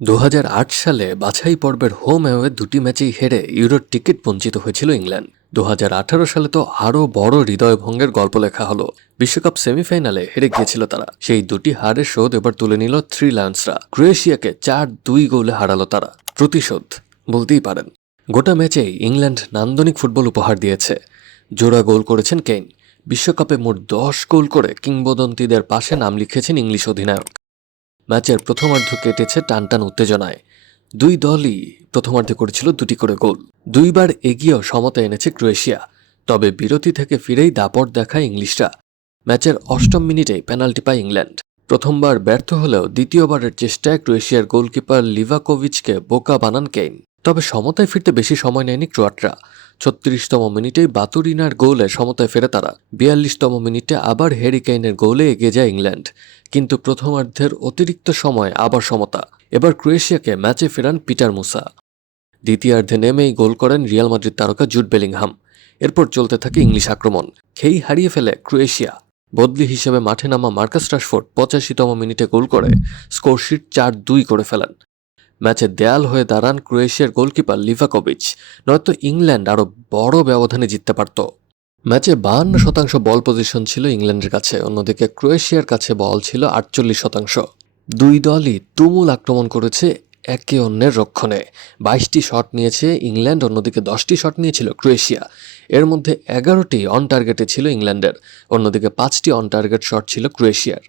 ২০০৮ সালে বাছাই পর্বের হোম অ্যাওয়ে দুটি ম্যাচেই হেরে ইউরোর টিকিট বঞ্চিত হয়েছিল ইংল্যান্ড। ২০১৮ সালে তো আরও বড় হৃদয়ভঙ্গের গল্প লেখা হলো। বিশ্বকাপ সেমিফাইনালে হেরে গিয়েছিল তারা। সেই দুটি হারের শোধ এবার তুলে নিল থ্রি লায়ন্সরা। ক্রোয়েশিয়াকে ৪-২ গোলে হারালো তারা। প্রতিশোধ বলতেই পারেন। গোটা ম্যাচেই ইংল্যান্ড নান্দনিক ফুটবল উপহার দিয়েছে। জোড়া গোল করেছেন কেইন। বিশ্বকাপে মোট ১০ গোল করে কিংবদন্তিদের পাশে নাম লিখেছেন ইংলিশ অধিনায়ক। ম্যাচের প্রথমার্ধ কেটেছে টানটান উত্তেজনায়। দুই দলই প্রথমার্ধে করেছিল দুটি করে গোল। দুইবার এগিয়েও সমতা এনেছে ক্রোয়েশিয়া। তবে বিরতি থেকে ফিরেই দাপট দেখায় ইংলিশরা। ম্যাচের ৮ম মিনিটেই পেনাল্টি পায় ইংল্যান্ড। প্রথমবার ব্যর্থ হলেও দ্বিতীয়বারের চেষ্টায় ক্রোয়েশিয়ার গোলকিপার লিভাকোভিচকে বোকা বানান কেইন। তবে সমতায় ফিরতে বেশি সময় নেয়নি ক্রোয়াটরা। ৩৬তম মিনিটেই বাতুরিনার গোলে সমতায় ফেরে তারা। ৪২তম মিনিটে আবার হ্যারি কেইনের গোলে এগিয়ে যায় ইংল্যান্ড। কিন্তু প্রথমার্ধের অতিরিক্ত সময় আবার সমতা। এবার ক্রোয়েশিয়াকে ম্যাচে ফেরান পিটার মুসা। দ্বিতীয়ার্ধে নেমেই গোল করেন রিয়াল মাদ্রিদ তারকা জুড বেলিংহাম। এরপর চলতে থাকে ইংলিশ আক্রমণ। খেই হারিয়ে ফেলে ক্রোয়েশিয়া। বদলি হিসেবে মাঠে নামা মার্কাস রাশফোর্ড ৮৫তম মিনিটে গোল করে স্কোরশিট ৪-২ করে ফেলেন। ম্যাচে দেয়াল হয়ে দাঁড়ান ক্রোয়েশিয়ার গোলকিপার লিভাকোভিচ। নয়তো ইংল্যান্ড আরও বড় ব্যবধানে জিততে পারত। ম্যাচে ৫২% বল পজিশন ছিল ইংল্যান্ডের কাছে, অন্যদিকে ক্রোয়েশিয়ার কাছে বল ছিল ৪৮%। দুই দলই তুমুল আক্রমণ করেছে একে অন্যের রক্ষণে। ২২টি শট নিয়েছে ইংল্যান্ড, অন্যদিকে ১০টি শট নিয়েছিল ক্রোয়েশিয়া। এর মধ্যে ১১টি অন টার্গেটে ছিল ইংল্যান্ডের, অন্যদিকে ৫টি অন টার্গেট শট ছিল ক্রোয়েশিয়ার।